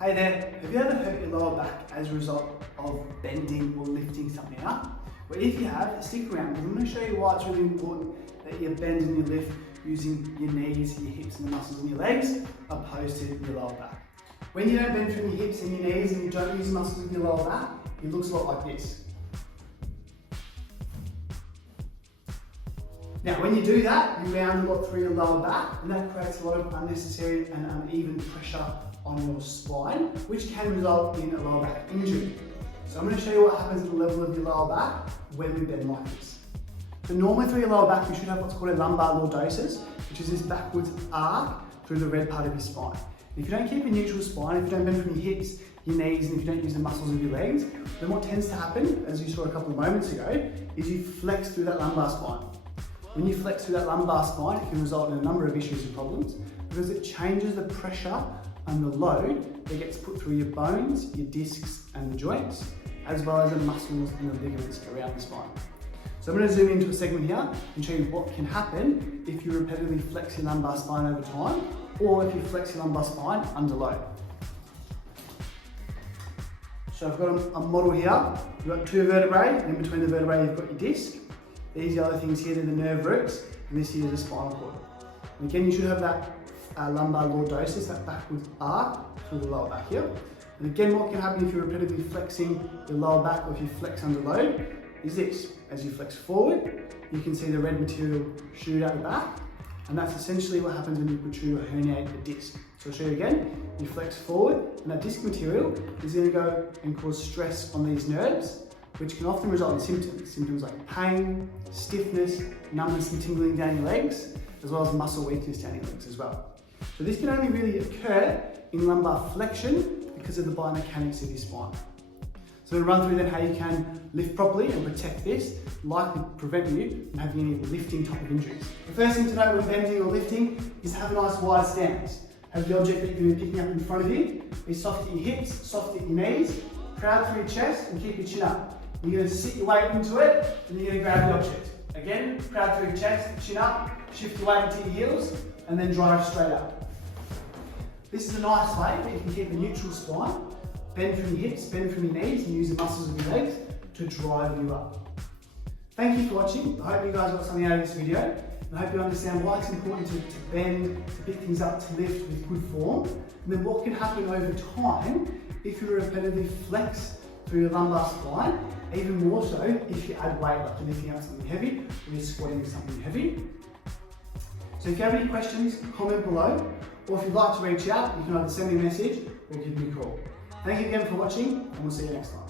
Hey there, have you ever hurt your lower back as a result of bending or lifting something up? Well, if you have, stick around because I'm going to show you why it's really important that you bend and you lift using your knees, your hips and the muscles in your legs opposed to your lower back. When you don't bend from your hips and your knees and you don't use muscles in your lower back, it looks a lot like this. Now, when you do that, you round a lot through your lower back and that creates a lot of unnecessary and uneven pressure on your spine, which can result in a lower back injury. So I'm going to show you what happens at the level of your lower back when we bend like this. So normally through your lower back, you should have what's called a lumbar lordosis, which is this backwards arc through the red part of your spine. If you don't keep a neutral spine, if you don't bend from your hips, your knees, and if you don't use the muscles of your legs, then what tends to happen, as you saw a couple of moments ago, is you flex through that lumbar spine. When you flex through that lumbar spine, it can result in a number of issues and problems because it changes the pressure and the load that gets put through your bones, your discs and the joints, as well as the muscles and the ligaments around the spine. So I'm going to zoom into a segment here and show you what can happen if you repetitively flex your lumbar spine over time, or if you flex your lumbar spine under load. So I've got a model here. You've got two vertebrae, and in between the vertebrae you've got your disc. These are the other things here, they're the nerve roots, and this here is the spinal cord. And again, you should have that lumbar lordosis, that backwards arc through the lower back here. And again, what can happen if you're repetitively flexing your lower back or if you flex under load is this. As you flex forward, you can see the red material shoot out the back, and that's essentially what happens when you protrude or herniate the disc. So I'll show you again. You flex forward, and that disc material is going to go and cause stress on these nerves, which can often result in symptoms. Symptoms like pain, stiffness, numbness and tingling down your legs, as well as muscle weakness down your legs as well. So this can only really occur in lumbar flexion because of the biomechanics of your spine. So we'll run through then how you can lift properly and protect this, likely prevent you from having any lifting type of injuries. The first thing to note when bending or lifting is to have a nice wide stance. Have the object that you're picking up in front of you be soft at your hips, soft at your knees, proud through your chest and keep your chin up. You're going to sit your weight into it and you're going to grab the object. Again, proud through your chest, chin up, shift your weight into your heels and then drive straight up. This is a nice way that you can keep a neutral spine, bend from your hips, bend from your knees and use the muscles of your legs to drive you up. Thank you for watching. I hope you guys got something out of this video and I hope you understand why it's important to bend, to pick things up, to lift with good form, and then what can happen over time if you repetitively flex through your lumbar spine, even more so if you add weight, like you're lifting up something heavy or you're squatting with something heavy. So if you have any questions, comment below, or if you'd like to reach out, you can either send me a message or give me a call. Thank you again for watching, and we'll see you next time.